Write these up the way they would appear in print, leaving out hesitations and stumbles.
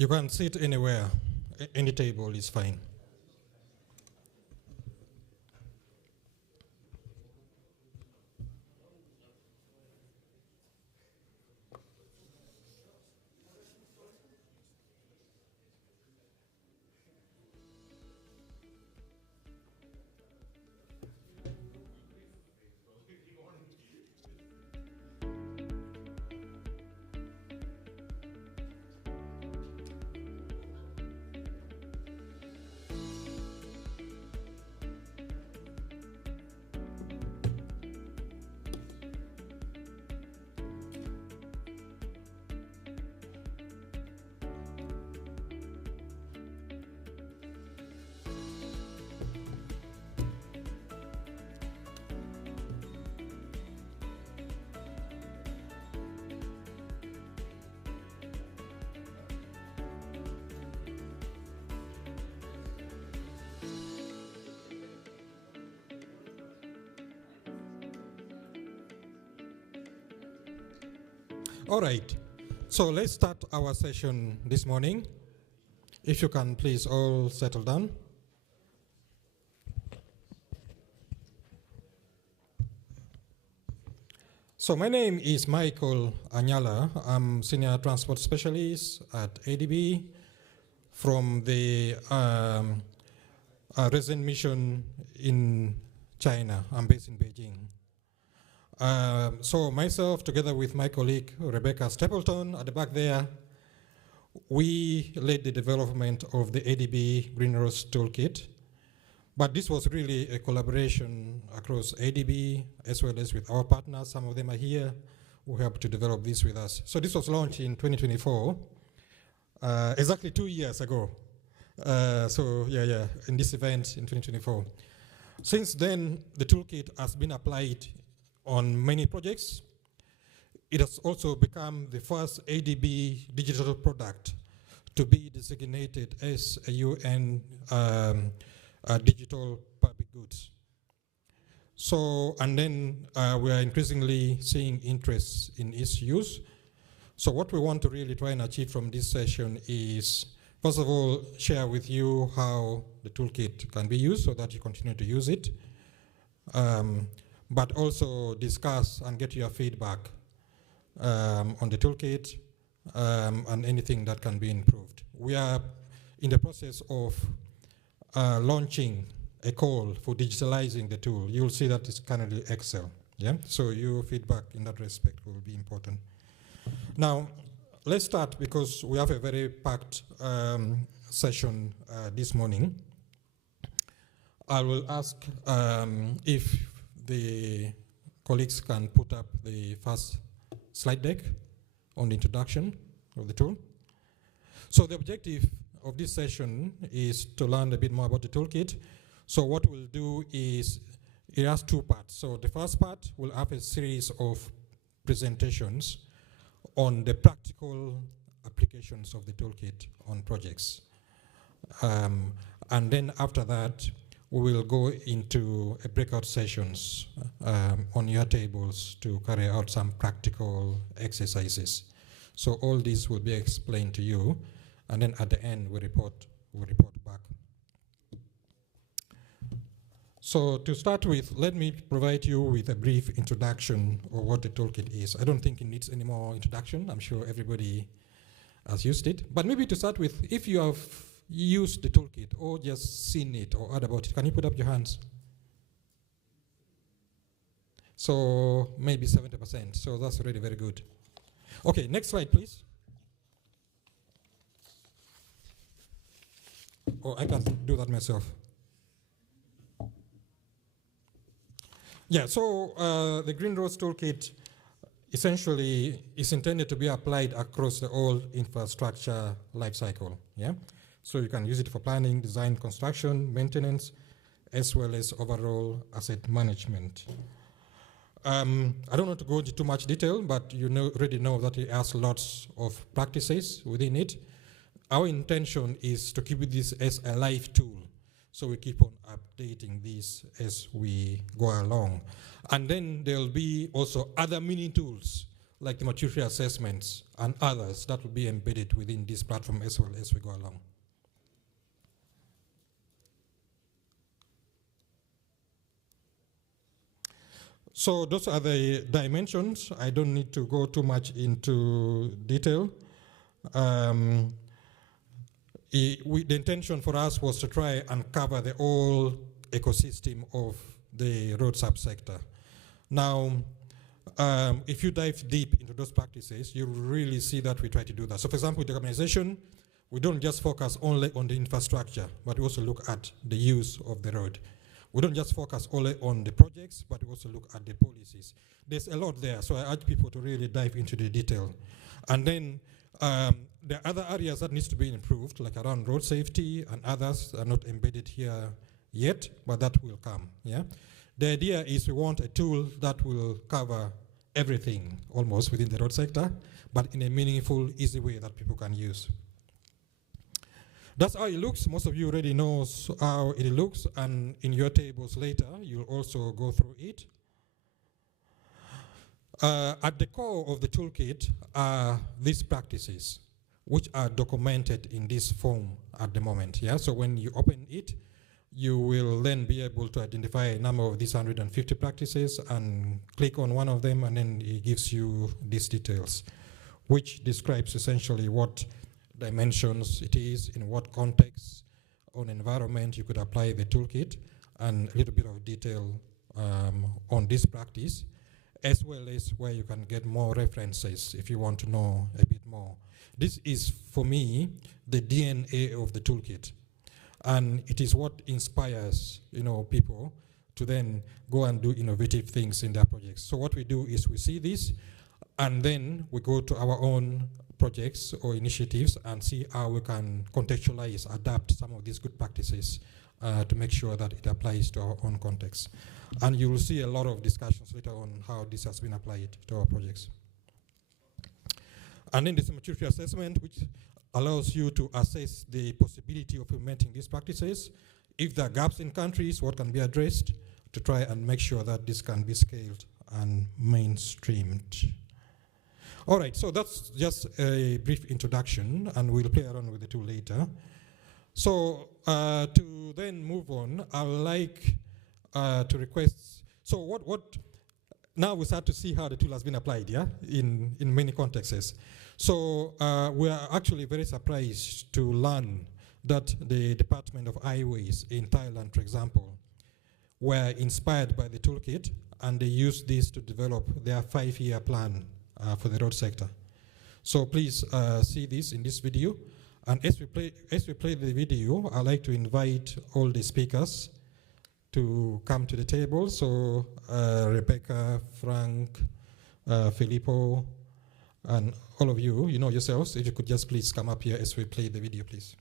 You can sit anywhere. Any table is fine. All right, so let's start our session this morning. If you can please all settle down. So my name is Michael Anyala. I'm Senior Transport Specialist at ADB from the resident mission in China. I'm based in Beijing. So myself, together with my colleague Rebecca Stapleton at the back there, we led the development of the ADB Green Roads Toolkit. But this was really a collaboration across ADB as well as with our partners. Some of them are here who helped to develop this with us. So this was launched in 2024, exactly 2 years ago. In this event in 2024. Since then, the toolkit has been applied on many projects. It has also become the first ADB digital product to be designated as a UN digital public goods. So, and then we are increasingly seeing interest in its use. So what we want to really try and achieve from this session is, first of all, share with you how the toolkit can be used so that you continue to use it. But also discuss and get your feedback on the toolkit and anything that can be improved. We are in the process of launching a call for digitalizing the tool. You'll see that it's currently Excel. Yeah? So your feedback in that respect will be important. Now, let's start because we have a very packed session this morning. I will ask if the colleagues can put up the first slide deck on the introduction of the tool. So the objective of this session is to learn a bit more about the toolkit. So what we'll do is, it has two parts. So the first part will have a series of presentations on the practical applications of the toolkit on projects. And then after that, we will go into a breakout sessions on your tables to carry out some practical exercises. So all this will be explained to you, and then at the end we report back. So to start with, let me provide you with a brief introduction of what the toolkit is. I don't think it needs any more introduction. I'm sure everybody has used it. But maybe to start with, if you have used the toolkit or just seen it or heard about it, can you put up your hands? So maybe 70%, so that's already very good. Okay, next slide, please. Oh, I can do that myself. Yeah, so the Green Roads Toolkit essentially is intended to be applied across the whole infrastructure lifecycle, yeah? So you can use it for planning, design, construction, maintenance, as well as overall asset management. I don't want to go into too much detail, but you already know that it has lots of practices within it. Our intention is to keep this as a live tool. So we keep on updating this as we go along. And then there'll be also other mini tools like the maturity assessments and others that will be embedded within this platform as well as we go along. So those are the dimensions. I don't need to go too much into detail. The intention for us was to try and cover the whole ecosystem of the road subsector. Now, if you dive deep into those practices, you really see that we try to do that. So for example, with the urbanization, we don't just focus only on the infrastructure, but we also look at the use of the road. We don't just focus only on the projects, but we also look at the policies. There's a lot there, so I urge people to really dive into the detail. And then there are other areas that needs to be improved, like around road safety and others are not embedded here yet, but that will come, yeah? The idea is we want a tool that will cover everything almost within the road sector, but in a meaningful, easy way that people can use. That's how it looks. Most of you already know how it looks, and in your tables later, you'll also go through it. At the core of the toolkit are these practices, which are documented in this form at the moment. Yeah. So when you open it, you will then be able to identify a number of these 150 practices and click on one of them, and then it gives you these details, which describes essentially what dimensions it is, in what context, on environment you could apply the toolkit, and a little bit of detail on this practice, as well as where you can get more references if you want to know a bit more. This is, for me, the DNA of the toolkit. And it is what inspires, people to then go and do innovative things in their projects. So what we do is we see this, and then we go to our own projects or initiatives and see how we can contextualize, adapt some of these good practices to make sure that it applies to our own context. And you will see a lot of discussions later on how this has been applied to our projects. And then there's a maturity assessment, which allows you to assess the possibility of implementing these practices. If there are gaps in countries, what can be addressed to try and make sure that this can be scaled and mainstreamed. All right, so that's just a brief introduction, and we'll play around with the tool later. So to then move on, I would like to request, so now we start to see how the tool has been applied, yeah, in many contexts. So we are actually very surprised to learn that the Department of Highways in Thailand, for example, were inspired by the toolkit, and they used this to develop their 5-year plan for the road sector. So please see this in this video. And as we play the video, I'd like to invite all the speakers to come to the table. So Rebecca, Frank, Filippo, and all of you, you know yourselves, if you could just please come up here as we play the video, please.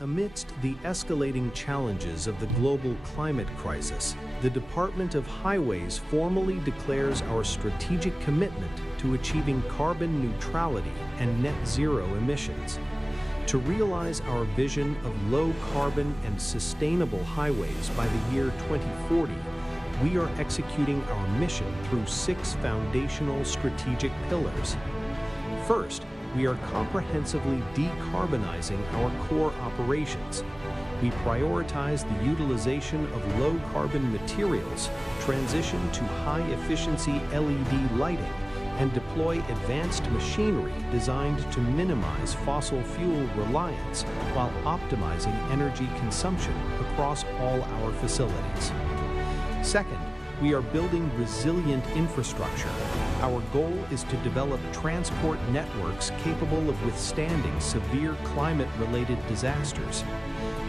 Amidst the escalating challenges of the global climate crisis, the Department of Highways formally declares our strategic commitment to achieving carbon neutrality and net zero emissions. To realize our vision of low carbon and sustainable highways by the year 2040, we are executing our mission through 6 foundational strategic pillars. First, we are comprehensively decarbonizing our core operations. We prioritize the utilization of low-carbon materials, transition to high-efficiency LED lighting, and deploy advanced machinery designed to minimize fossil fuel reliance while optimizing energy consumption across all our facilities. Second, we are building resilient infrastructure. Our goal is to develop transport networks capable of withstanding severe climate-related disasters.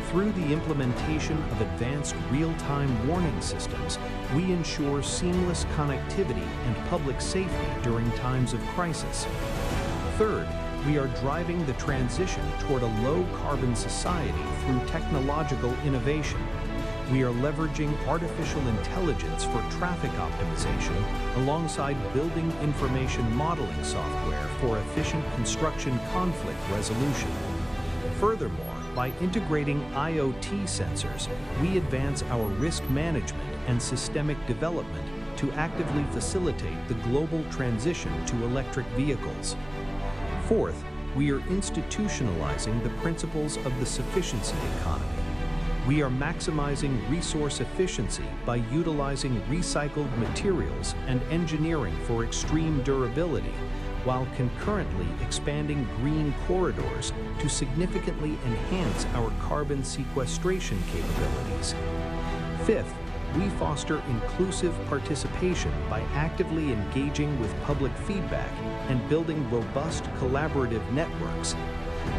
Through the implementation of advanced real-time warning systems, we ensure seamless connectivity and public safety during times of crisis. Third, we are driving the transition toward a low-carbon society through technological innovation. We are leveraging artificial intelligence for traffic optimization alongside building information modeling software for efficient construction conflict resolution. Furthermore, by integrating IoT sensors, we advance our risk management and systemic development to actively facilitate the global transition to electric vehicles. Fourth, we are institutionalizing the principles of the sufficiency economy. We are maximizing resource efficiency by utilizing recycled materials and engineering for extreme durability, while concurrently expanding green corridors to significantly enhance our carbon sequestration capabilities. Fifth, we foster inclusive participation by actively engaging with public feedback and building robust collaborative networks.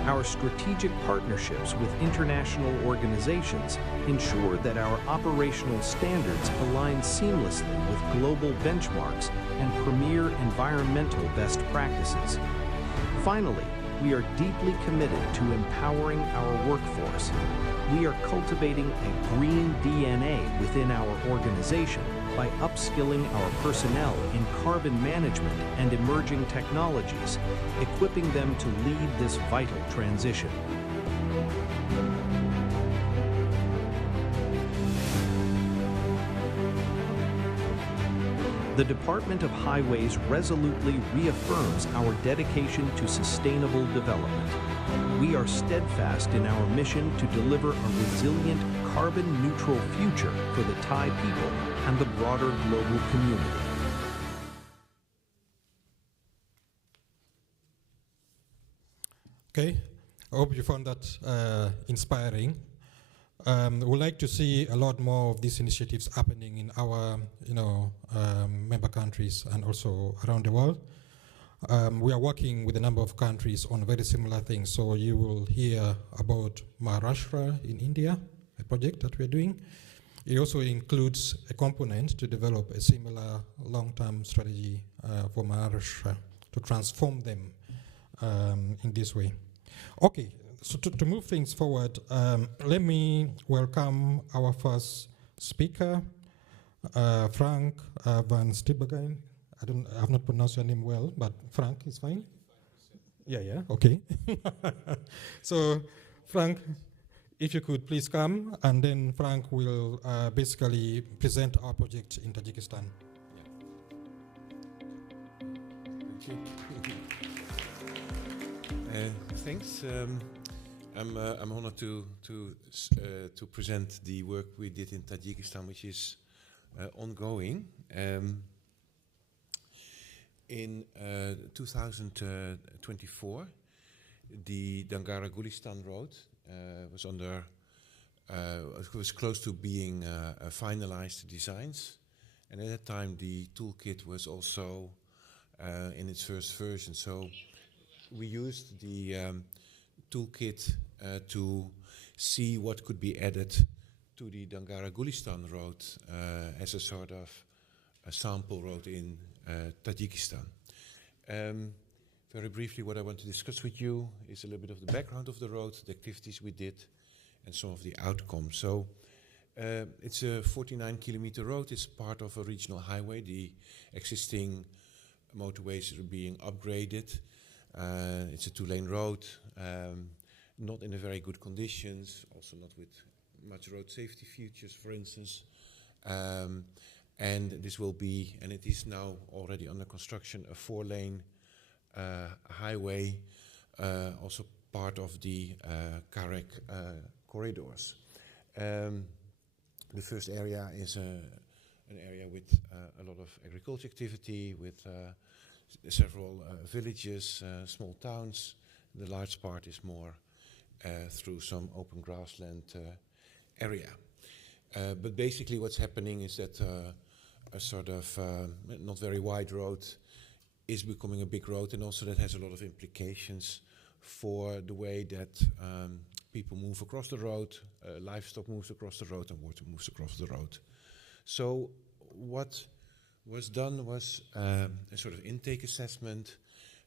Our strategic partnerships with international organizations ensure that our operational standards align seamlessly with global benchmarks and premier environmental best practices. Finally, we are deeply committed to empowering our workforce. We are cultivating a green DNA within our organization by upskilling our personnel in carbon management and emerging technologies, equipping them to lead this vital transition. The Department of Highways resolutely reaffirms our dedication to sustainable development. We are steadfast in our mission to deliver a resilient, carbon-neutral future for the Thai people and the broader global community. Okay, I hope you found that inspiring. We'd like to see a lot more of these initiatives happening in our, member countries and also around the world. We are working with a number of countries on very similar things. So you will hear about Maharashtra in India, a project that we're doing. It also includes a component to develop a similar long-term strategy for Maharashtra to transform them in this way. Okay, so to move things forward, let me welcome our first speaker, Frank van Steenbergen. I have not pronounced your name well, but Frank is fine. Yeah, okay. So, Frank, if you could please come, and then Frank will basically present our project in Tajikistan. Yeah. Thank you. Thanks. I'm honored to present the work we did in Tajikistan, which is ongoing. In 2024, the Dangara-Gulistan road was close to being finalized designs, and at that time the toolkit was also in its first version. So we used the toolkit to see what could be added to the Dangara-Gulistan road as a sort of a sample road in Tajikistan. Very briefly, what I want to discuss with you is a little bit of the background of the road, the activities we did, and some of the outcomes. So it's a 49-kilometer road. It's part of a regional highway. The existing motorways are being upgraded. It's a 2-lane road, not in a very good conditions, also not with much road safety features, for instance. And this will be, and it is now already under construction, a 4-lane highway, also part of the Karek corridors. The first area is an area with a lot of agriculture activity, with several villages, small towns. The large part is more through some open grassland area. But basically what's happening is that a sort of not very wide road is becoming a big road, and also that has a lot of implications for the way that people move across the road, livestock moves across the road, and water moves across the road. So what was done was a sort of intake assessment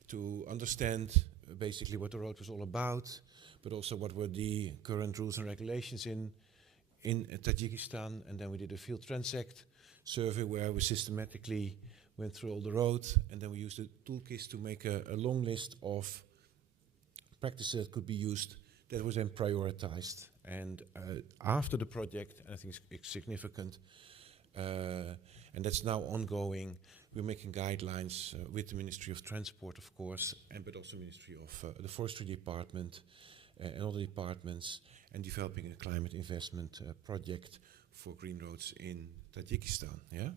to understand basically what the road was all about, but also what were the current rules and regulations in Tajikistan. And then we did a field transect survey where we systematically went through all the road, and then we used the toolkits to make a long list of practices that could be used that was then prioritized. And after the project, and I think it's significant, and that's now ongoing. We're making guidelines with the Ministry of Transport, of course, but also Ministry of the Forestry Department and other departments, and developing a climate investment project for green roads in Tajikistan. Yeah.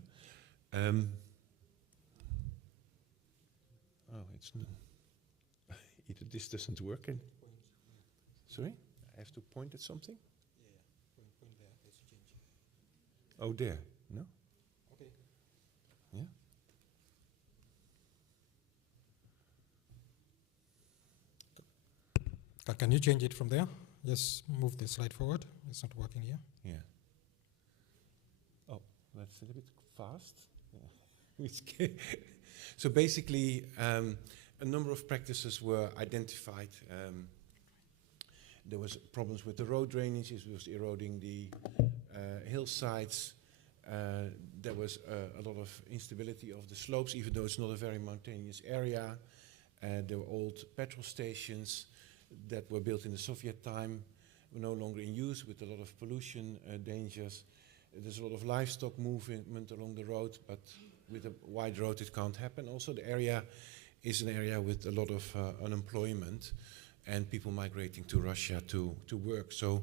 Oh, it's either this doesn't work. Sorry, I have to point at something. Yeah, point there. Let's change. Oh, there. No. Okay. Yeah. Can you change it from there? Just move the slide forward. It's not working here. Yeah. Oh, that's a little bit fast. Yeah. So basically, a number of practices were identified. There was problems with the road drainage. It was eroding the hillsides. There was a lot of instability of the slopes, even though it's not a very mountainous area. There were old petrol stations that were built in the Soviet time, were no longer in use, with a lot of pollution dangers. There's a lot of livestock movement along the road, but with a wide road it can't happen. Also, the area is an area with a lot of unemployment and people migrating to Russia to work. So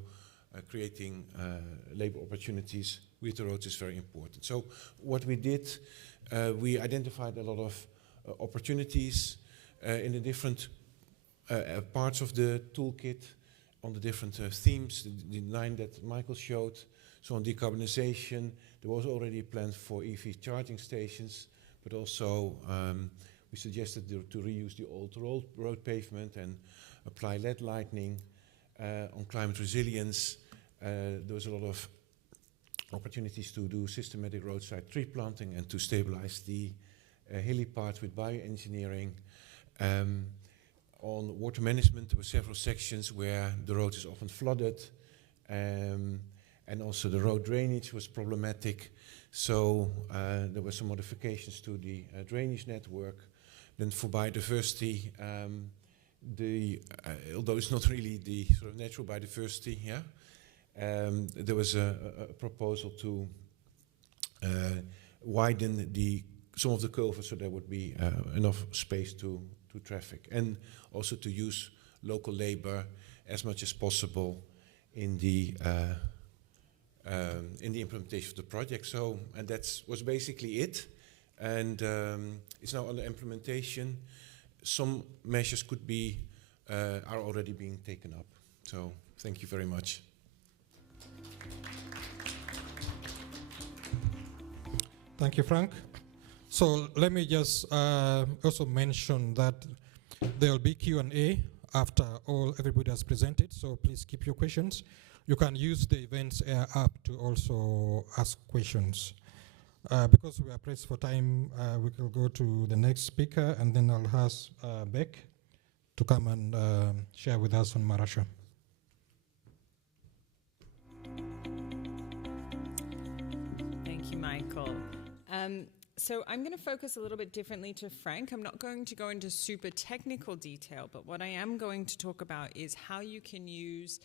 creating labor opportunities with the roads is very important. So what we did, we identified a lot of opportunities in the different parts of the toolkit, on the different themes, the 9 that Michael showed. So on decarbonization, there was already a plan for EV charging stations, but also we suggested to reuse the old road pavement and apply LED lighting. On climate resilience, there was a lot of opportunities to do systematic roadside tree planting and to stabilize the hilly parts with bioengineering. On water management, there were several sections where the road is often flooded, and also the road drainage was problematic. So there were some modifications to the drainage network. Then for biodiversity, although it's not really the sort of natural biodiversity, there was a proposal to widen some of the culverts so there would be enough space to traffic, and also to use local labor as much as possible in the implementation of the project. So, and that was basically it. And it's now under implementation. Some measures could be are already being taken up. So, thank you very much. Thank you, Frank. So let me just also mention that there will be Q&A after everybody has presented, so please keep your questions. You can use the Events app to also ask questions. Because we are pressed for time, we will go to the next speaker, and then I'll ask Beck to come and share with us on Maharashtra. Thank you, Michael. So I'm going to focus a little bit differently to Frank. I'm not going to go into super technical detail, but what I am going to talk about is how you can use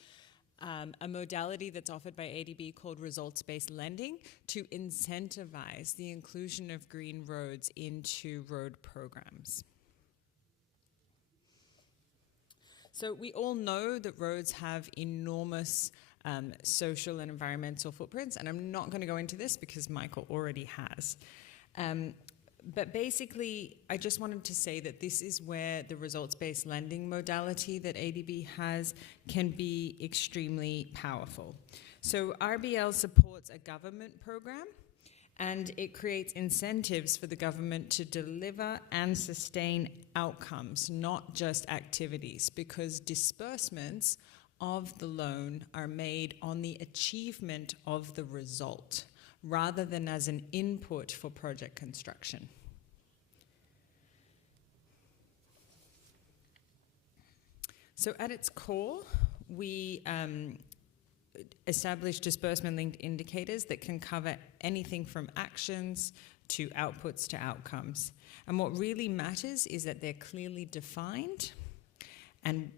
a modality that's offered by ADB called results-based lending to incentivize the inclusion of green roads into road programs. So we all know that roads have enormous social and environmental footprints, and I'm not going to go into this because Michael already has. But basically, I just wanted to say that this is where the results-based lending modality that ADB has can be extremely powerful. So RBL supports a government program, and it creates incentives for the government to deliver and sustain outcomes, not just activities, because disbursements of the loan are made on the achievement of the result, rather than as an input for project construction. So at its core, we establish disbursement-linked indicators that can cover anything from actions to outputs to outcomes. And what really matters is that they're clearly defined, and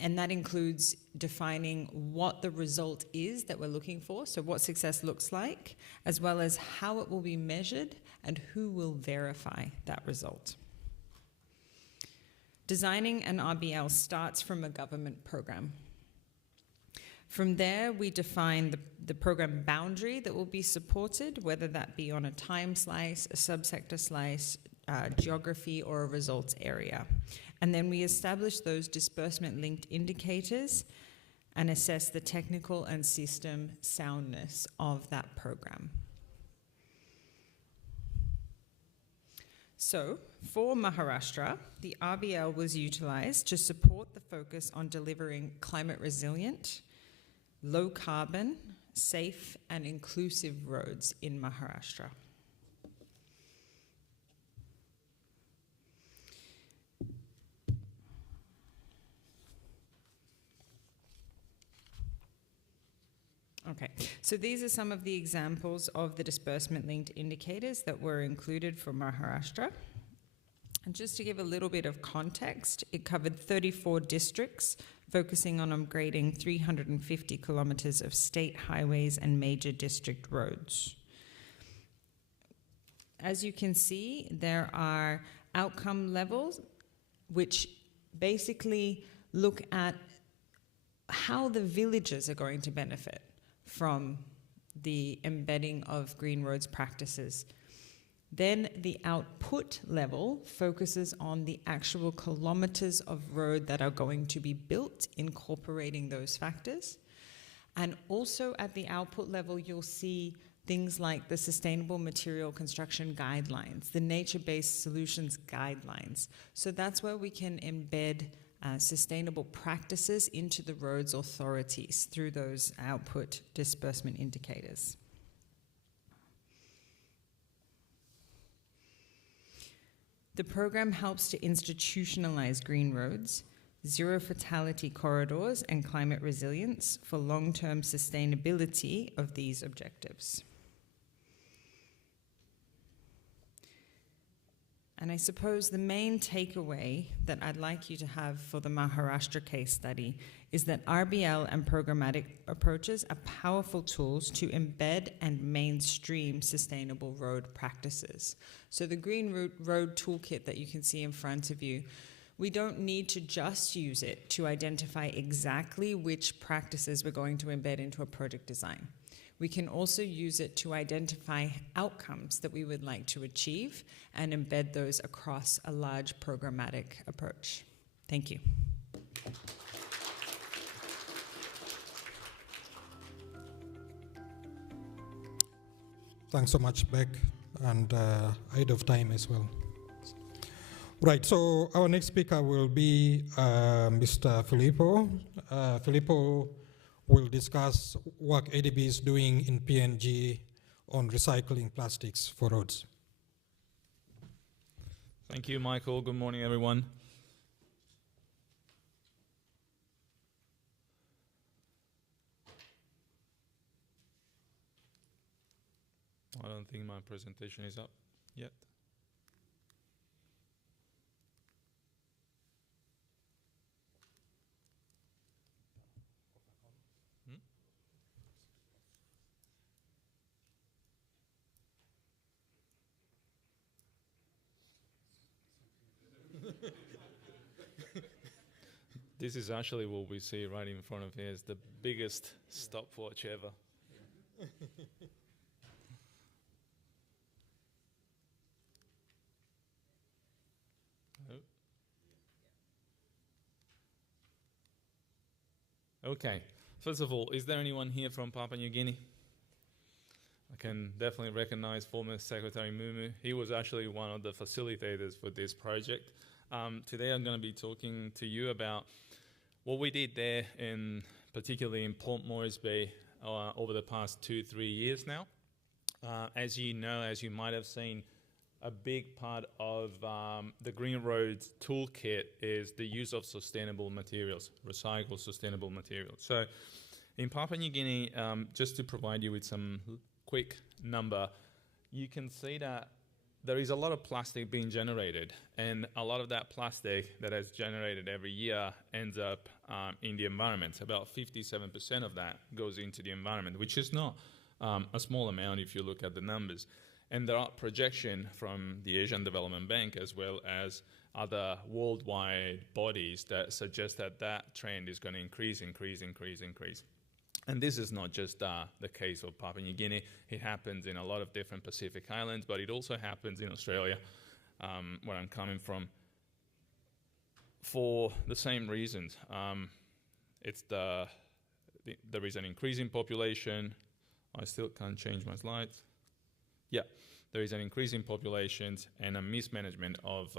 And that includes defining what the result is that we're looking for, so what success looks like, as well as how it will be measured and who will verify that result. Designing an RBL starts from a government program. From there, we define the program boundary that will be supported, whether that be on a time slice, a subsector slice, geography, or a results area. And then we establish those disbursement-linked indicators and assess the technical and system soundness of that program. So, for Maharashtra, the RBL was utilized to support the focus on delivering climate resilient, low carbon, safe, and inclusive roads in Maharashtra. Okay, so these are some of the examples of the disbursement-linked indicators that were included for Maharashtra. And just to give a little bit of context, it covered 34 districts, focusing on upgrading 350 kilometers of state highways and major district roads. As you can see, there are outcome levels which basically look at how the villages are going to benefit from the embedding of green roads practices. Then the output level focuses on the actual kilometers of road that are going to be built, incorporating those factors. And also at the output level, you'll see things like the Sustainable Material Construction Guidelines, the Nature-Based Solutions Guidelines. So that's where we can embed sustainable practices into the roads authorities through those output disbursement indicators. The program helps to institutionalize green roads, zero fatality corridors, and climate resilience for long-term sustainability of these objectives. And I suppose the main takeaway that I'd like you to have for the Maharashtra case study is that RBL and programmatic approaches are powerful tools to embed and mainstream sustainable road practices. So the Green Road Toolkit that you can see in front of you, we don't need to just use it to identify exactly which practices we're going to embed into a project design. We can also use it to identify outcomes that we would like to achieve and embed those across a large programmatic approach. Thank you. Thanks so much, Beck, and ahead of time as well. Right, so our next speaker will be Mr. Filippo. Filippo will discuss work ADB is doing in PNG on recycling plastics for roads. Thank you, Michael. Good morning, everyone. I don't think my presentation is up yet. This is actually what we see right in front of here. It's the biggest stopwatch ever. Okay, first of all, is there anyone here from Papua New Guinea? I can definitely recognize former Secretary Mumu. He was actually one of the facilitators for this project. Today I'm going to be talking to you about what we did there, particularly in Port Moresby, over the past 2-3 years now. As you know, as you might have seen, a big part of the Green Roads Toolkit is the use of sustainable materials, recycled sustainable materials. So in Papua New Guinea, just to provide you with some quick number, you can see that there is a lot of plastic being generated, and a lot of that plastic that is generated every year ends up in the environment. About 57% of that goes into the environment, which is not a small amount if you look at the numbers. And there are projections from the Asian Development Bank as well as other worldwide bodies that suggest that that trend is going to increase. And this is not just the case of Papua New Guinea. It happens in a lot of different Pacific islands, but it also happens in Australia, where I'm coming from, for the same reasons. There is an increasing population. I still can't change my slides. Yeah, there is an increase in populations and a mismanagement of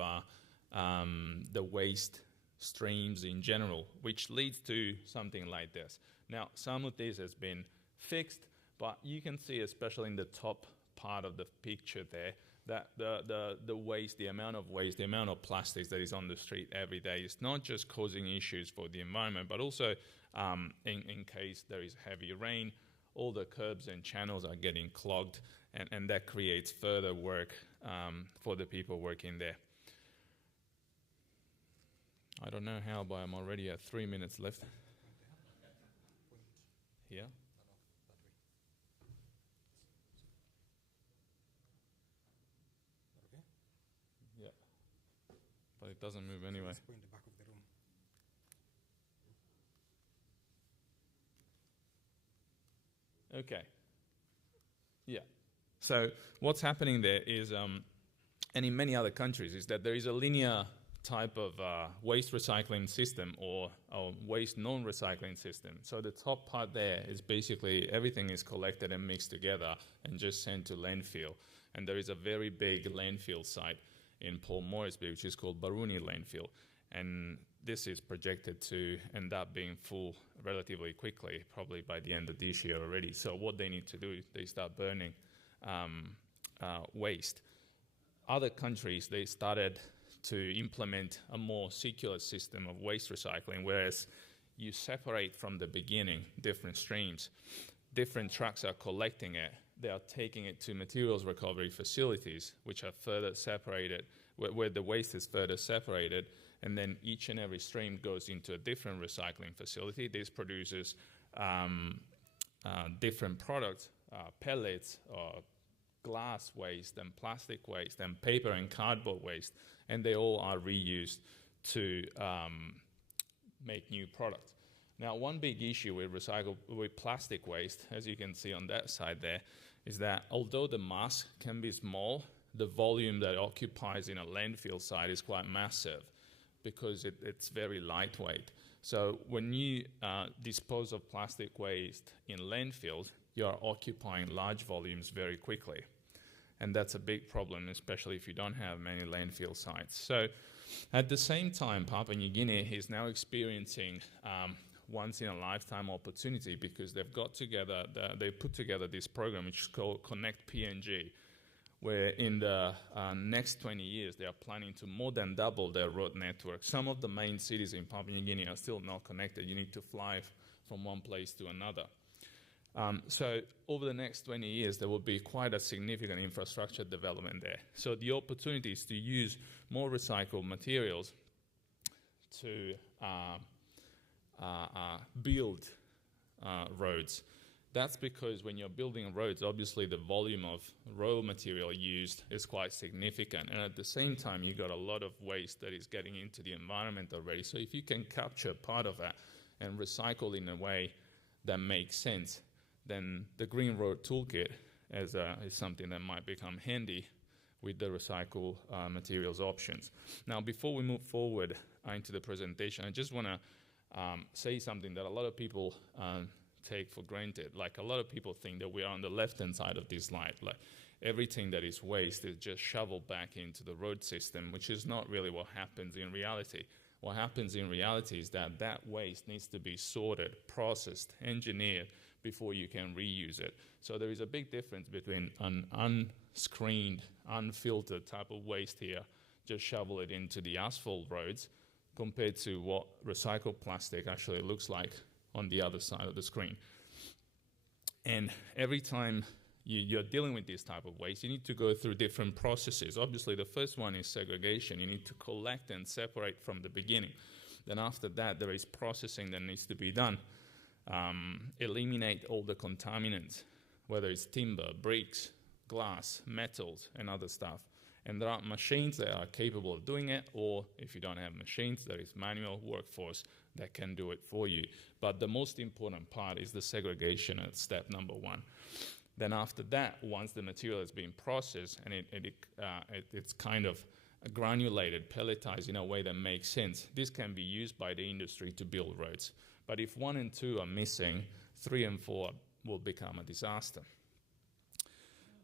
the waste streams in general, which leads to something like this. Now, some of this has been fixed, but you can see, especially in the top part of the picture there, that the waste, the amount of plastics that is on the street every day is not just causing issues for the environment, but also in case there is heavy rain, all the curbs and channels are getting clogged, and that creates further work for the people working there. I don't know how, but I'm already at 3 minutes left. Here? Yeah. But it doesn't move anyway. Let's go in the back of the room. Okay. Yeah. So what's happening there is, and in many other countries, is that there is a linear type of waste recycling system or waste non-recycling system. So the top part there is basically everything is collected and mixed together and just sent to landfill. And there is a very big landfill site in Port Moresby, which is called Baruni Landfill. And this is projected to end up being full relatively quickly, probably by the end of this year already. So what they need to do is they start burning waste. Other countries, they started to implement a more circular system of waste recycling, whereas you separate from the beginning different streams. Different trucks are collecting it. They are taking it to materials recovery facilities, which are further separated, where the waste is further separated, and then each and every stream goes into a different recycling facility. This produces different products, pellets, glass waste, and plastic waste, and paper and cardboard waste, and they all are reused to make new products. Now, one big issue with plastic waste, as you can see on that side there, is that although the mass can be small, the volume that it occupies in a landfill site is quite massive because it's very lightweight. So when you dispose of plastic waste in landfills, you are occupying large volumes very quickly. And that's a big problem, especially if you don't have many landfill sites. So at the same time, Papua New Guinea is now experiencing once-in-a-lifetime opportunity because they've got together, they put together this program which is called Connect PNG, where in the next 20 years they are planning to more than double their road network. Some of the main cities in Papua New Guinea are still not connected. You need to fly from one place to another. So over the next 20 years, there will be quite a significant infrastructure development there. So the opportunity is to use more recycled materials to build roads. That's because when you're building roads, obviously the volume of raw material used is quite significant. And at the same time, you've got a lot of waste that is getting into the environment already. So if you can capture part of that and recycle in a way that makes sense, then the Green Road Toolkit is something that might become handy with the recycle materials options. Now, before we move forward into the presentation, I just want to say something that a lot of people take for granted. Like, a lot of people think that we are on the left-hand side of this slide. Like, everything that is waste is just shoveled back into the road system, which is not really what happens in reality. What happens in reality is that that waste needs to be sorted, processed, engineered before you can reuse it. So there is a big difference between an unscreened, unfiltered type of waste here, just shovel it into the asphalt roads, compared to what recycled plastic actually looks like on the other side of the screen. And every time you're dealing with this type of waste, you need to go through different processes. Obviously, the first one is segregation. You need to collect and separate from the beginning. Then after that, there is processing that needs to be done. Eliminate all the contaminants, whether it's timber, bricks, glass, metals, and other stuff. And there are machines that are capable of doing it, or if you don't have machines, there is manual workforce that can do it for you. But the most important part is the segregation at step number 1. Then after that, once the material has been processed and it's kind of granulated, pelletized in a way that makes sense, this can be used by the industry to build roads. But if 1 and 2 are missing, 3 and 4 will become a disaster.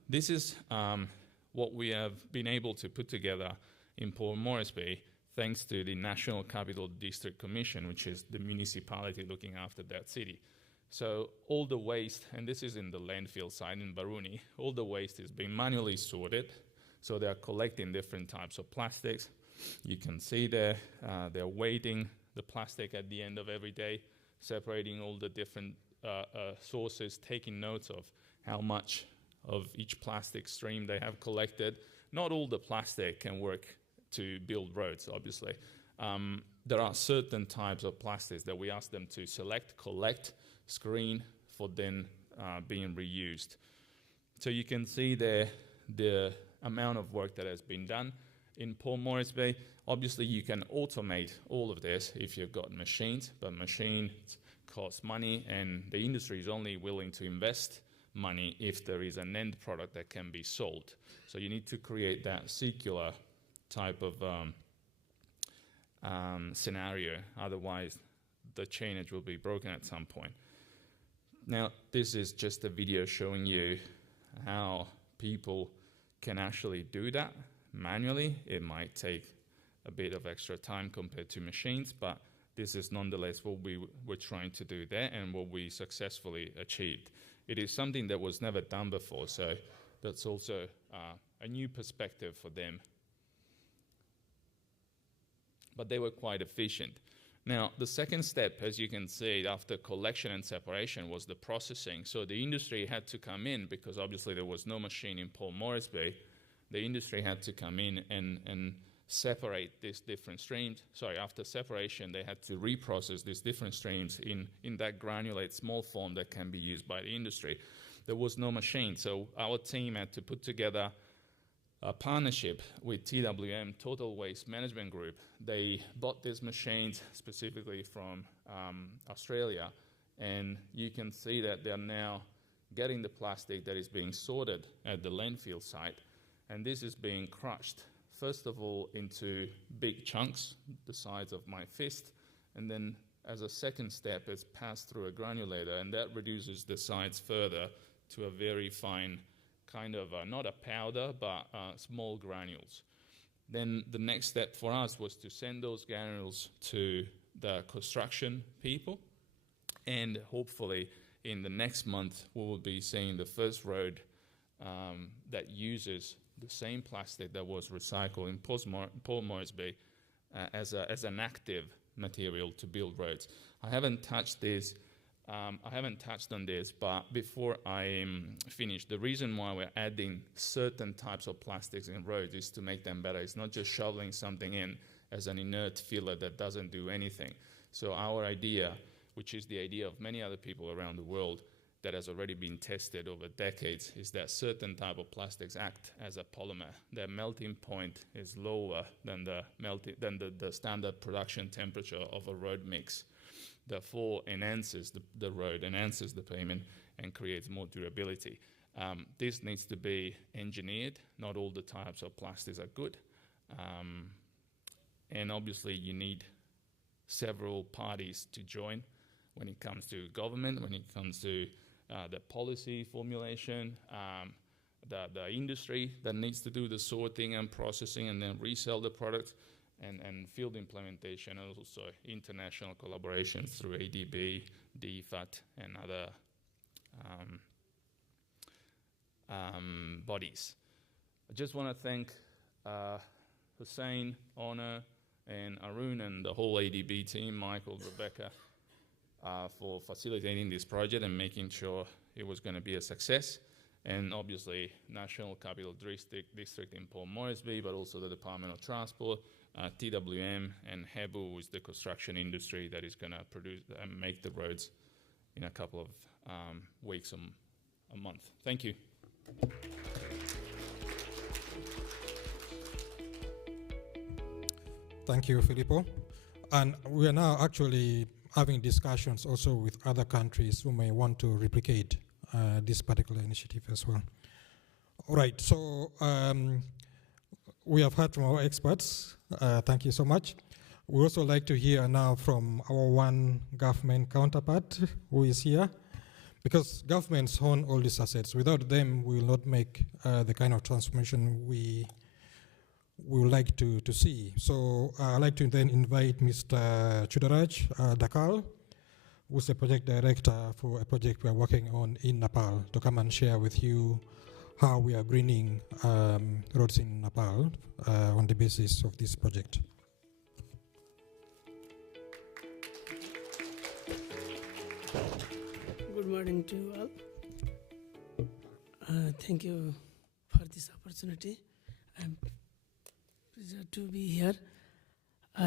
This is what we have been able to put together in Port Moresby, thanks to the National Capital District Commission, which is the municipality looking after that city. So all the waste, and this is in the landfill side in Baruni, all the waste is being manually sorted. So they are collecting different types of plastics. You can see there, they're weighting the plastic at the end of every day, separating all the different sources, taking notes of how much of each plastic stream they have collected. Not all the plastic can work to build roads, obviously. There are certain types of plastics that we ask them to select, collect, screen for then being reused. So you can see there the amount of work that has been done in Port Moresby. Obviously, you can automate all of this if you've got machines, but machines cost money, and the industry is only willing to invest money if there is an end product that can be sold. So you need to create that circular type of scenario, otherwise the chainage will be broken at some point. Now, this is just a video showing you how people can actually do that manually. It might take a bit of extra time compared to machines, but this is nonetheless what we were trying to do there and what we successfully achieved. It is something that was never done before, so that's also a new perspective for them. But they were quite efficient. Now, the second step, as you can see, after collection and separation was the processing. So the industry had to come in, because obviously there was no machine in Port Moresby. The industry had to come in and separate these different streams. Sorry, after separation, they had to reprocess these different streams in that granulate small form that can be used by the industry. There was no machine, so our team had to put together a partnership with TWM, Total Waste Management Group. They bought these machines specifically from Australia, and you can see that they're now getting the plastic that is being sorted at the landfill site, and this is being crushed, first of all, into big chunks, the size of my fist, and then as a second step, it's passed through a granulator, and that reduces the size further to a very fine kind of, not a powder, but small granules. Then the next step for us was to send those granules to the construction people, and hopefully in the next month we will be seeing the first road that uses the same plastic that was recycled in Port Moresby as an active material to build roads. I haven't touched on this, but before I finish, the reason why we're adding certain types of plastics in roads is to make them better. It's not just shoveling something in as an inert filler that doesn't do anything. So our idea, which is the idea of many other people around the world that has already been tested over decades, is that certain type of plastics act as a polymer. Their melting point is lower than the standard production temperature of a road mix. Therefore, enhances the road, enhances the pavement, and creates more durability. This needs to be engineered. Not all the types of plastics are good. And obviously, you need several parties to join when it comes to government, when it comes to the policy formulation, the industry that needs to do the sorting and processing and then resell the product, and field implementation, and also international collaborations through ADB, DFAT, and other bodies. I just want to thank Hussein, Honor, and Arun, and the whole ADB team, Michael, Rebecca, for facilitating this project and making sure it was going to be a success. and obviously National Capital District in Port Moresby, but also the Department of Transport, TWM, and HEBU, who is the construction industry that is going to produce and make the roads in a couple of weeks or a month. Thank you. Thank you, Filippo. And we are now actually having discussions also with other countries who may want to replicate this particular initiative as well. All right, so we have heard from our experts. Thank you so much. We also like to hear now from our one government counterpart who is here, because governments own all these assets. Without them, we will not make the kind of transformation we would like to see. So I'd like to then invite Mr. Chudaraj Dakal, who's the project director for a project we're working on in Nepal, to come and share with you how we are greening roads in Nepal on the basis of this project. Good morning to you all. Thank you for this opportunity. I'm pleased to be here.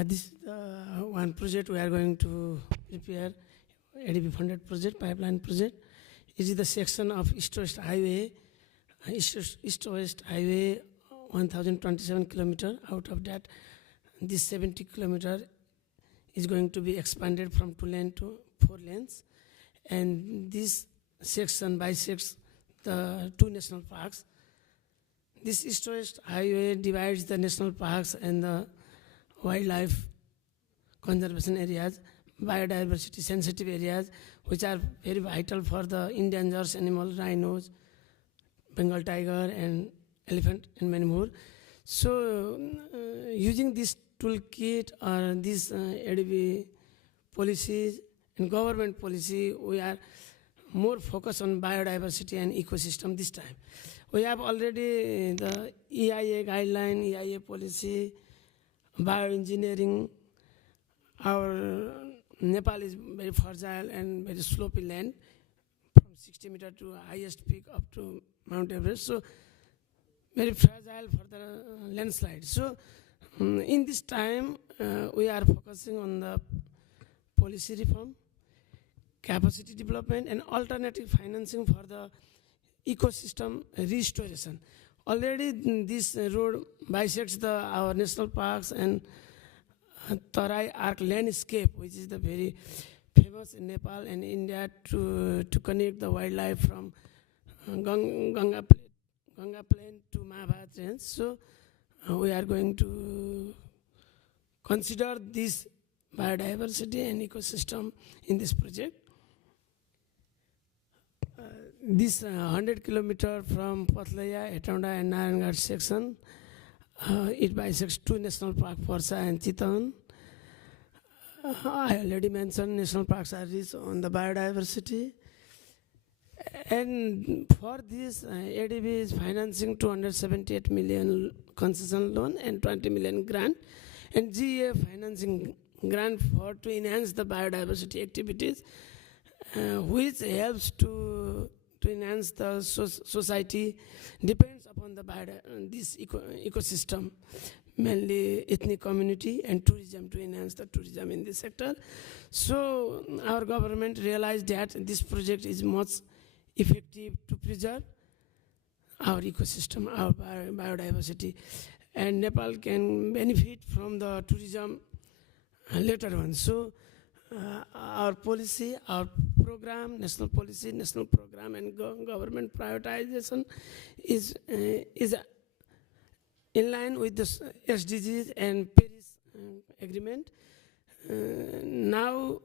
This is one project we are going to prepare, ADB funded project, pipeline project. It is the section of East-West Highway, East-West Highway 1027 kilometer. Out of that, this 70 kilometer is going to be expanded from 2 lane to 4 lanes. And this section bisects the 2 national parks. This East-West Highway divides the national parks and the wildlife conservation areas, biodiversity sensitive areas, which are very vital for the endangered animals, rhinos, Bengal tiger, and elephant, and many more. So, using this toolkit or this ADB policies and government policy, we are more focused on biodiversity and ecosystem this time. We have already the EIA guideline, EIA policy, bioengineering. Our Nepal is very fragile and very slopy land, from 60 meter to highest peak up to Mount Everest. So very fragile for the landslide. So in this time, we are focusing on the policy reform, capacity development, and alternative financing for the ecosystem restoration. Already this road bisects our national parks and Tarai Arc landscape, which is the very famous in Nepal and India to connect the wildlife from Ganga Plain to Mahabharat Range. So we are going to consider this biodiversity and ecosystem in this project. This 100 kilometer from Pathlaya, Etaunda, and Naranghat section, it bisects 2 national parks, Parsa and Chittagong. I already mentioned national parks are rich on the biodiversity. And for this, ADB is financing 278 million concession loan and 20 million grant, and GA financing grant to enhance the biodiversity activities, which helps to enhance the society, depends upon the this ecosystem, mainly ethnic community and tourism, to enhance the tourism in this sector. So our government realized that this project is much effective to preserve our ecosystem, our biodiversity, and Nepal can benefit from the tourism later on. So our policy, our program, national policy, national program, and government prioritization is in line with the SDGs and Paris Agreement. Now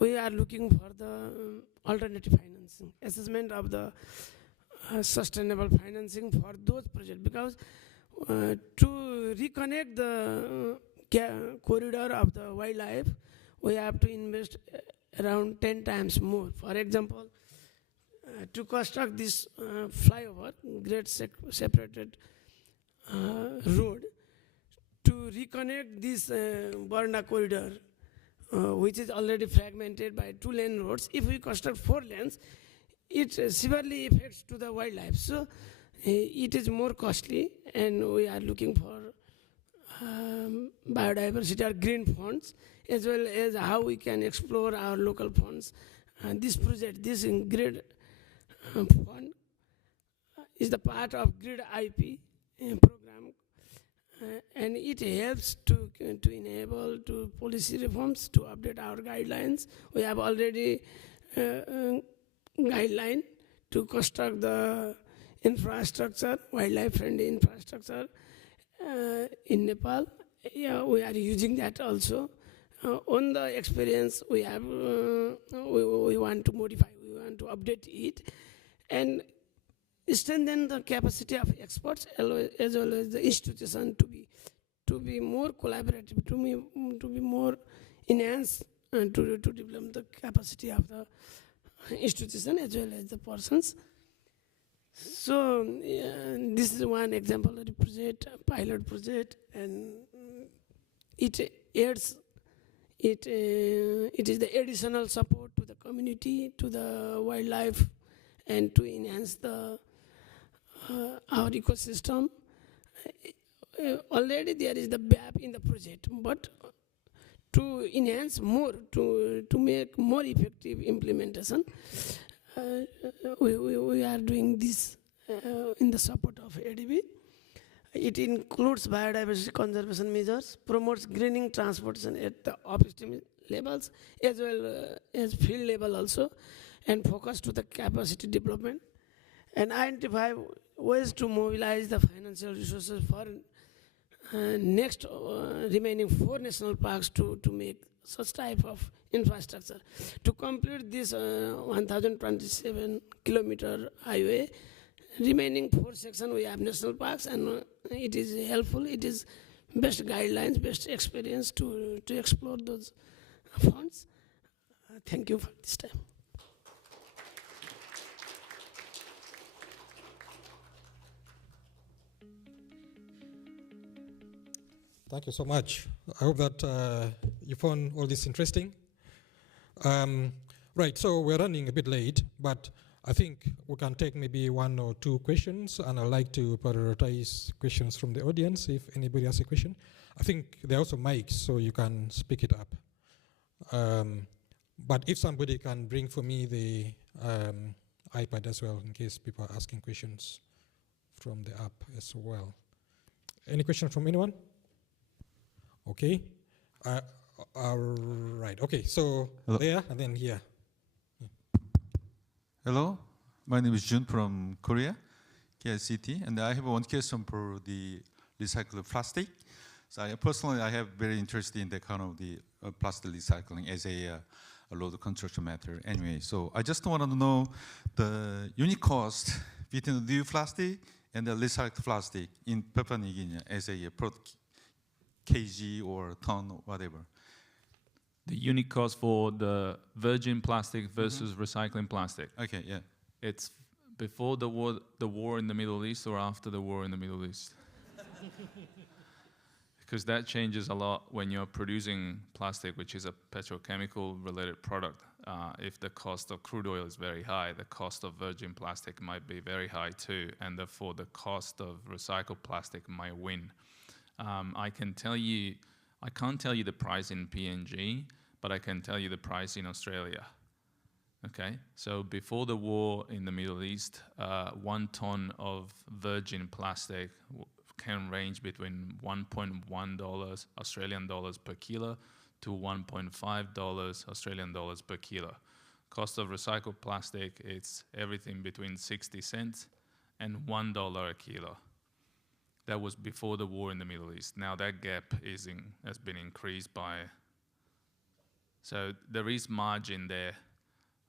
we are looking for the alternative financing, assessment of the sustainable financing for those projects, because to reconnect the corridor of the wildlife, we have to invest around 10 times more. For example, to construct this flyover, great separated road, to reconnect this Barna corridor, which is already fragmented by 2 lane roads, if we construct 4 lanes, it severely affects to the wildlife. So it is more costly, and we are looking for biodiversity or green funds, as well as how we can explore our local funds. This project, this grid fund, is the part of GRID IP program, and it helps to enable to policy reforms to update our guidelines. We have already guideline to construct the infrastructure, wildlife-friendly infrastructure in Nepal. Yeah, we are using that also. On the experience we have, we want to modify, we want to update it, and strengthen the capacity of experts as well as the institution to be more collaborative, to be more enhanced, to develop the capacity of the institution as well as the persons. So this is one exemplary project, pilot project, and it adds. It is the additional support to the community, to the wildlife, and to enhance the our ecosystem. Already there is the gap in the project, but to enhance more, to make more effective implementation, we are doing this in the support of ADB. It includes biodiversity conservation measures, promotes greening transportation at the upstream levels, as well as field level also, and focus to the capacity development, and identify ways to mobilize the financial resources for next remaining 4 national parks to make such type of infrastructure. To complete this 1,027 kilometer highway, remaining 4 sections we have national parks, and it is helpful, it is best guidelines, best experience to explore those funds. Thank you for this time. Thank you so much. I hope that you found all this interesting. Right, so we're running a bit late, but I think we can take maybe 1 or 2 questions, and I'd like to prioritize questions from the audience if anybody has a question. I think there are also mics, so you can speak it up. But if somebody can bring for me the iPad as well, in case people are asking questions from the app as well. Any question from anyone? Okay. All right. Okay. So Hello. there and then here. Hello, my name is Jun from Korea, KLCT, and I have one question for the recycled plastic. So I have very interest in the kind of the plastic recycling as a road construction matter. Anyway, so I just want to know the unit cost between the new plastic and the recycled plastic in Papua New Guinea as a per kg or ton or whatever. The unit cost for the virgin plastic versus recycling plastic. Okay, yeah. It's before the war in the Middle East or after the war in the Middle East? Because that changes a lot when you're producing plastic, which is a petrochemical related product. If the cost of crude oil is very high, the cost of virgin plastic might be very high too, and therefore the cost of recycled plastic might win. I can't tell you the price in PNG, but I can tell you the price in Australia. Okay, so before the war in the Middle East, 1 ton of virgin plastic can range between $1.1 Australian dollars per kilo to $1.5 Australian dollars per kilo. Cost of recycled plastic, it's everything between 60 cents and $1 a kilo. That was before the war in the Middle East. Now that gap has been increased by, so there is margin there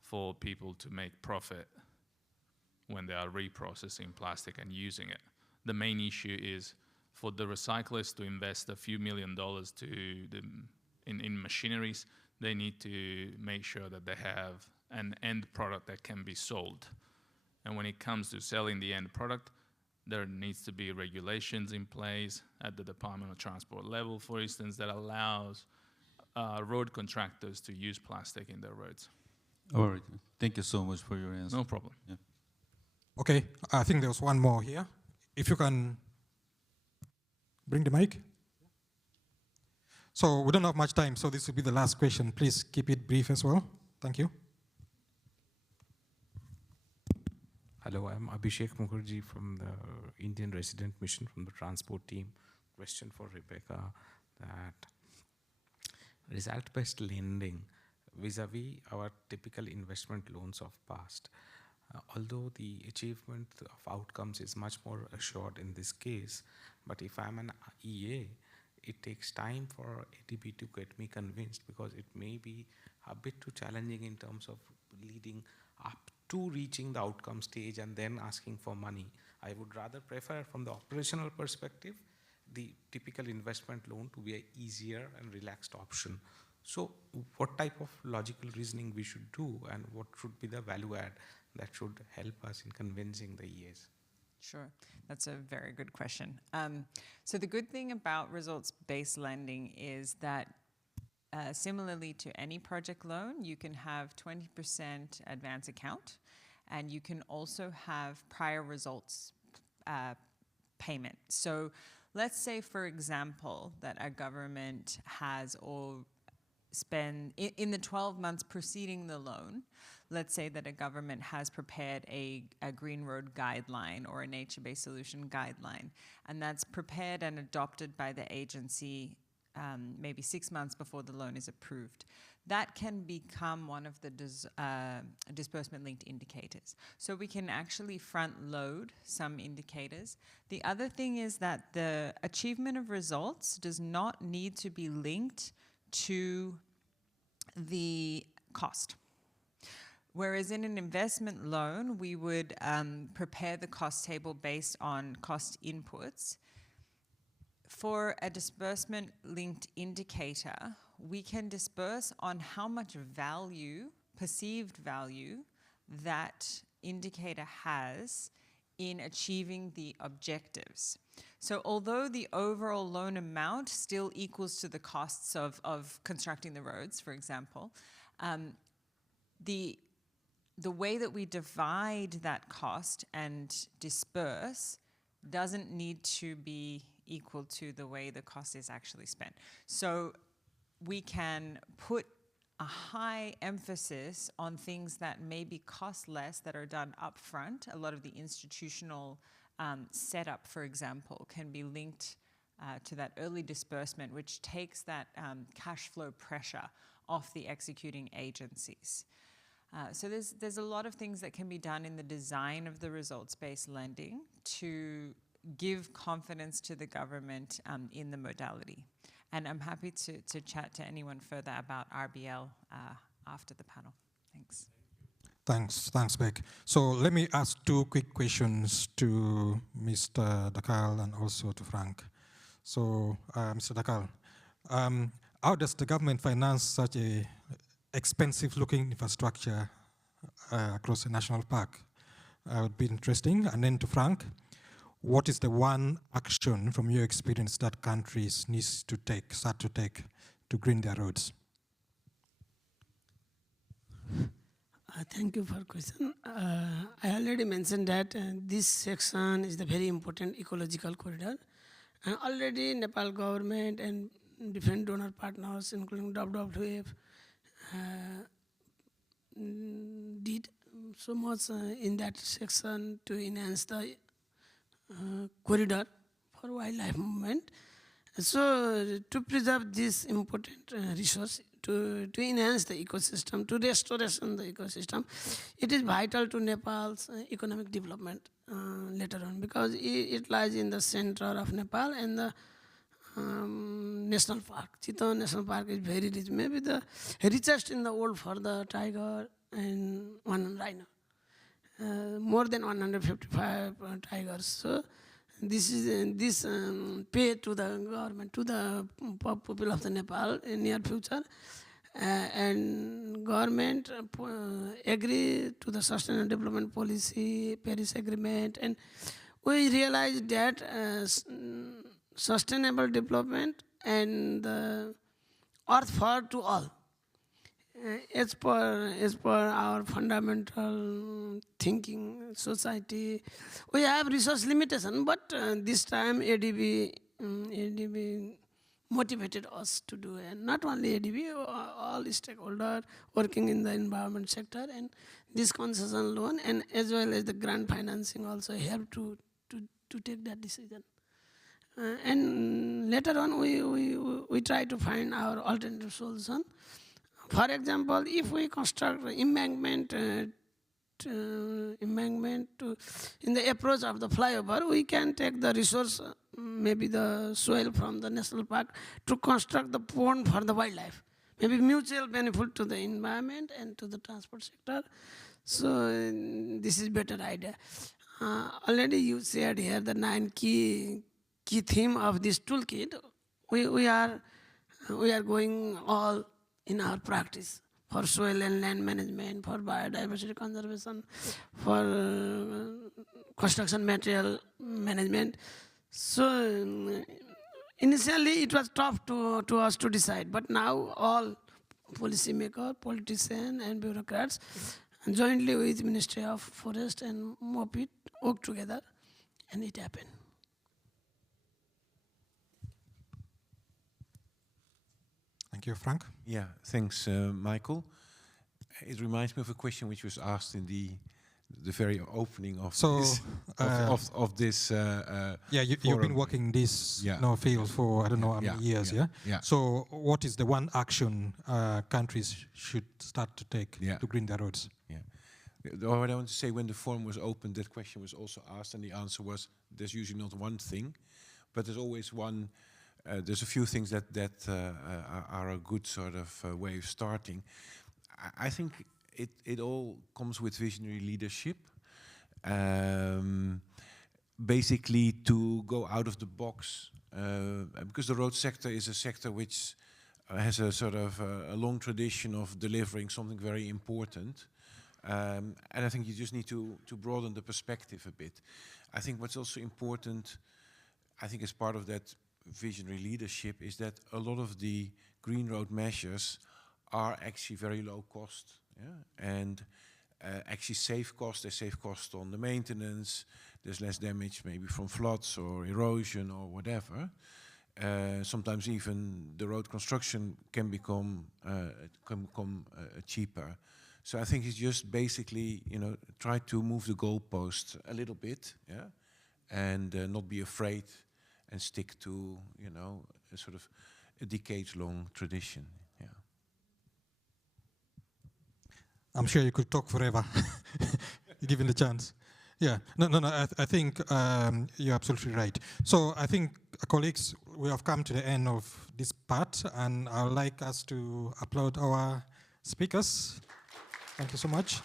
for people to make profit when they are reprocessing plastic and using it. The main issue is for the recyclers to invest a few $1 million in machineries. They need to make sure that they have an end product that can be sold. And when it comes to selling the end product, there needs to be regulations in place at the Department of Transport level, for instance, that allows road contractors to use plastic in their roads. All right. Thank you so much for your answer. No problem. Okay, I think there was one more here. If you can bring the mic. So we don't have much time, so this will be the last question. Please keep it brief as well. Thank you. Hello, I'm Abhishek Mukherjee from the Indian Resident Mission from the transport team. Question for Rebecca, that result-based lending vis-a-vis our typical investment loans of past. Although the achievement of outcomes is much more assured in this case, but if I'm an EA, it takes time for ADB to get me convinced, because it may be a bit too challenging in terms of leading up to reaching the outcome stage and then asking for money. I would rather prefer, from the operational perspective, the typical investment loan to be an easier and relaxed option. So what type of logical reasoning we should do, and what should be the value add that should help us in convincing the EAs? Sure, that's a very good question. So the good thing about results-based lending is that similarly to any project loan, you can have 20% advance account, and you can also have prior results payment. So let's say, for example, that a government has or spend in the 12 months preceding the loan, let's say that a government has prepared a green road guideline or a nature-based solution guideline, and that's prepared and adopted by the agency maybe 6 months before the loan is approved. That can become one of the disbursement-linked indicators. So we can actually front-load some indicators. The other thing is that the achievement of results does not need to be linked to the cost. Whereas in an investment loan, we would prepare the cost table based on cost inputs. For a disbursement-linked indicator, we can disperse on how much value, perceived value, that indicator has in achieving the objectives. So although the overall loan amount still equals to the costs of constructing the roads, for example, the way that we divide that cost and disperse doesn't need to be equal to the way the cost is actually spent. So we can put a high emphasis on things that maybe cost less, that are done up front. A lot of the institutional setup, for example, can be linked to that early disbursement, which takes that cash flow pressure off the executing agencies. So there's a lot of things that can be done in the design of the results-based lending to give confidence to the government in the modality. And I'm happy to chat to anyone further about RBL after the panel. Thanks. Thanks, Beck. So let me ask two quick questions to Mr. Dakal and also to Frank. So, Mr. Dakal, how does the government finance such a expensive-looking infrastructure across a national park? Would be interesting. And then to Frank, what is the one action from your experience that countries need to start to take to green their roads? Thank you for the question. I already mentioned that this section is the very important ecological corridor. And already Nepal government and different donor partners, including WWF, did so much in that section to enhance the corridor for wildlife movement. So to preserve this important resource, to enhance the ecosystem, to restoration the ecosystem, it is vital to Nepal's economic development later on, because it lies in the center of Nepal and the national park. Chitwan National Park is very rich, maybe the richest in the world for the tiger and one rhino. More than 155 tigers. So this is pay to the government, to the people of the Nepal in near future, and government agree to the Sustainable Development Policy, Paris Agreement, and we realize that sustainable development and the earth for to all. as per our fundamental thinking society, we have resource limitation, but this time ADB motivated us to do, and not only ADB, all stakeholders working in the environment sector, and this concession loan and as well as the grant financing also help to take that decision. And later on, we try to find our alternative solution. For example, if we construct embankment in the approach of the flyover, we can take the resource, maybe the soil from the national park, to construct the pond for the wildlife. Maybe mutual benefit to the environment and to the transport sector. So this is better idea. Already you shared here the 9 key theme of this toolkit. We are going all in our practice for soil and land management, for biodiversity conservation, for construction material management. So initially it was tough to us to decide, but now all policymakers, politicians and bureaucrats jointly with Ministry of Forest and MOPIT work together, and it happened. Thank you, Frank. Yeah, thanks, Michael. It reminds me of a question which was asked in the very opening of this. You've been working this field for I don't know how many years. Yeah. So, what is the one action countries should start to take to green their roads? Yeah. What I want to say, when the forum was opened, that question was also asked, and the answer was: there's usually not one thing, but there's always one. There's a few things that are a good sort of way of starting. I think it all comes with visionary leadership. Basically, to go out of the box, because the road sector is a sector which has a sort of a long tradition of delivering something very important. And I think you just need to broaden the perspective a bit. I think what's also important, I think as part of that visionary leadership, is that a lot of the green road measures are actually very low cost, and actually save cost. They save cost on the maintenance. There's less damage maybe from floods or erosion or whatever. Sometimes even the road construction can become cheaper. So I think it's just basically, try to move the goalpost a little bit, and not be afraid and stick to, a sort of a decades-long tradition. Yeah. I'm sure you could talk forever, given the chance. Yeah. No. I think you're absolutely right. So I think, colleagues, we have come to the end of this part, and I would like us to applaud our speakers. Thank you so much.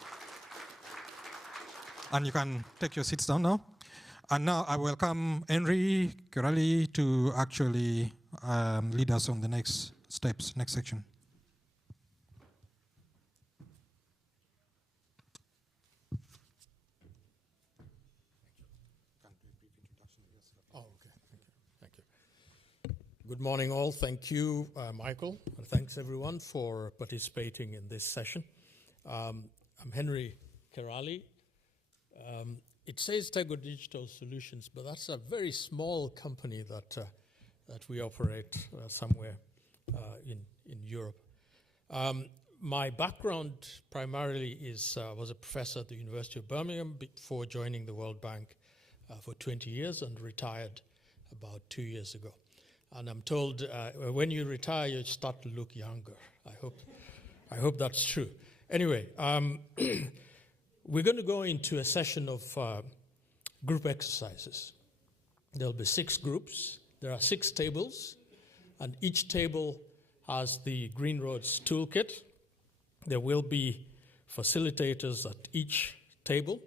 And you can take your seats down now. And now I welcome Henry Kerali to actually lead us on the next steps, next section. Oh, okay. Thank you. Good morning, all. Thank you, Michael. And thanks, everyone, for participating in this session. I'm Henry Kerali. It says Tego Digital Solutions, but that's a very small company that we operate somewhere in Europe. My background primarily was a professor at the University of Birmingham before joining the World Bank for 20 years and retired about 2 years ago. And I'm told when you retire, you start to look younger. I hope that's true. Anyway, we're going to go into a session of group exercises. There'll be 6 groups. There are 6 tables, and each table has the Green Roads Toolkit. There will be facilitators at each table.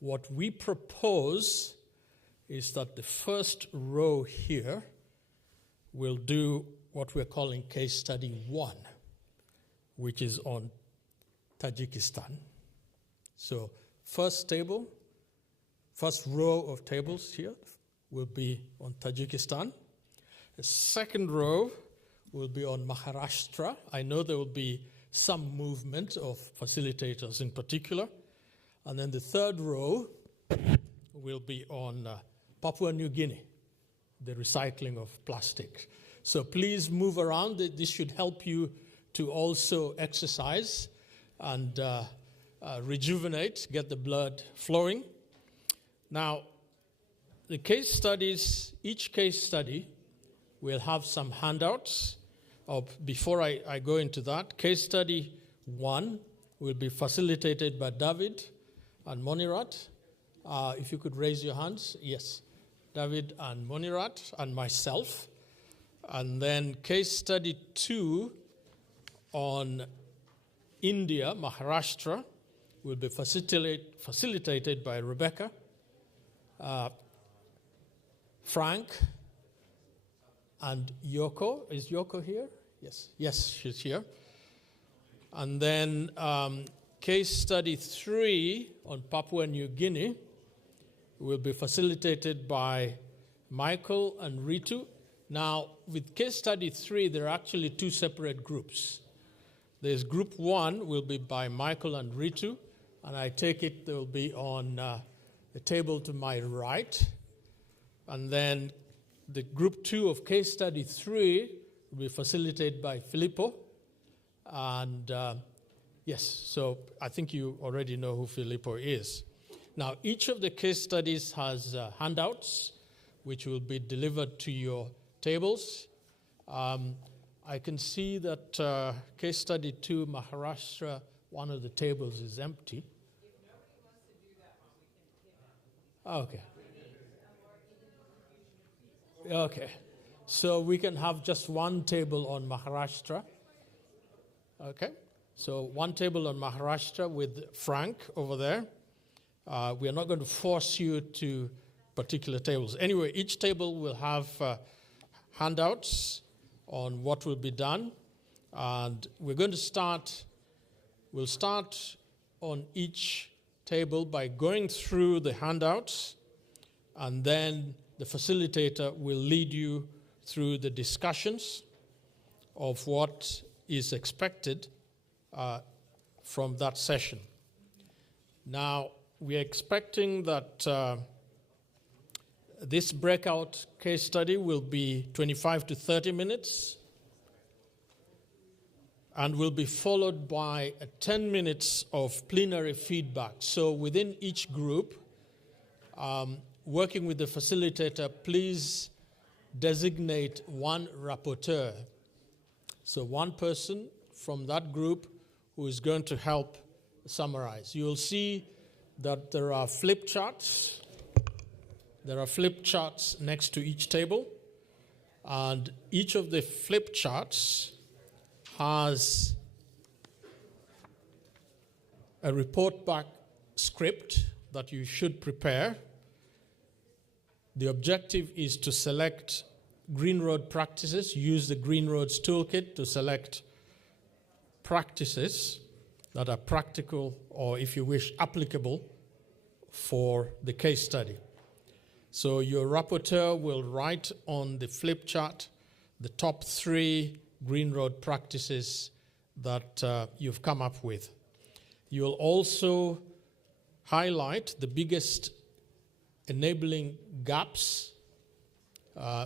What we propose is that the first row here will do what we're calling case study 1, which is on Tajikistan. So first row of tables here will be on Tajikistan. The second row will be on Maharashtra. I know there will be some movement of facilitators in particular. And then the third row will be on Papua New Guinea, the recycling of plastic. So please move around. This should help you to also exercise and rejuvenate, get the blood flowing. Now, the case studies, each case study will have some handouts. Before I go into that, case study 1 will be facilitated by David and Monirat. If you could raise your hands. Yes, David and Monirat and myself. And then case study 2 on India, Maharashtra, will be facilitated by Rebecca, Frank, and Yoko. Is Yoko here? Yes. Yes, she's here. And then case study 3 on Papua New Guinea will be facilitated by Michael and Ritu. Now, with case study 3, there are actually 2 separate groups. There's group 1 will be by Michael and Ritu, and I take it they will be on the table to my right. And then the group 2 of case study 3 will be facilitated by Filippo. And yes, so I think you already know who Filippo is. Now, each of the case studies has handouts which will be delivered to your tables. I can see that case study 2, Maharashtra, one of the tables is empty. Okay. Okay. So we can have just one table on Maharashtra. Okay. So one table on Maharashtra with Frank over there. We are not going to force you to particular tables. Anyway, each table will have handouts on what will be done. And we're going to start, we'll start on each table by going through the handouts, and then the facilitator will lead you through the discussions of what is expected from that session. Now, we are expecting that this breakout case study will be 25 to 30 minutes and will be followed by 10 minutes of plenary feedback. So within each group, working with the facilitator, please designate one rapporteur. So one person from that group who is going to help summarize. You'll see that there are flip charts. There are flip charts next to each table, and each of the flip charts has a report back script that you should prepare. The objective is to select Green Road practices, use the Green Roads Toolkit to select practices that are practical or, if you wish, applicable for the case study. So your rapporteur will write on the flip chart the top 3 Green Road practices that you've come up with. You'll also highlight the biggest enabling gaps.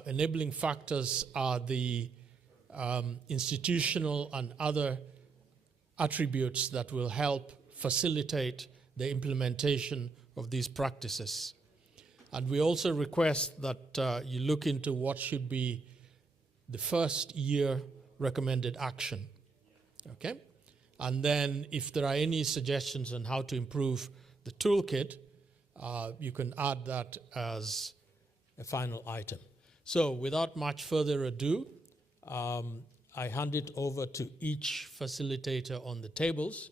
Enabling factors are the institutional and other attributes that will help facilitate the implementation of these practices. And we also request that you look into what should be the first year recommended action. Okay? And then if there are any suggestions on how to improve the toolkit, you can add that as a final item. So without much further ado, I hand it over to each facilitator on the tables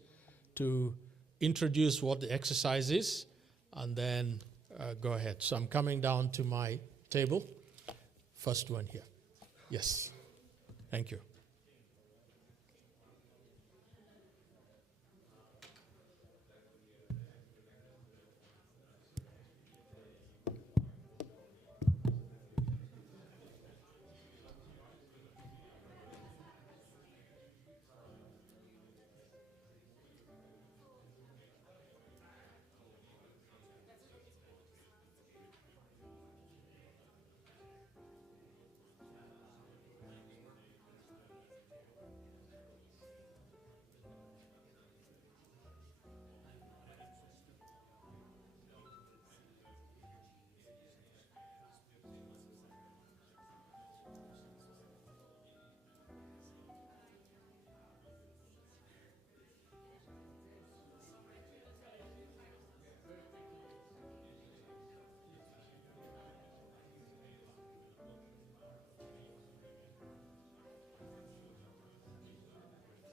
to introduce what the exercise is, and then go ahead. So I'm coming down to my table. First one here. Yes. Thank you.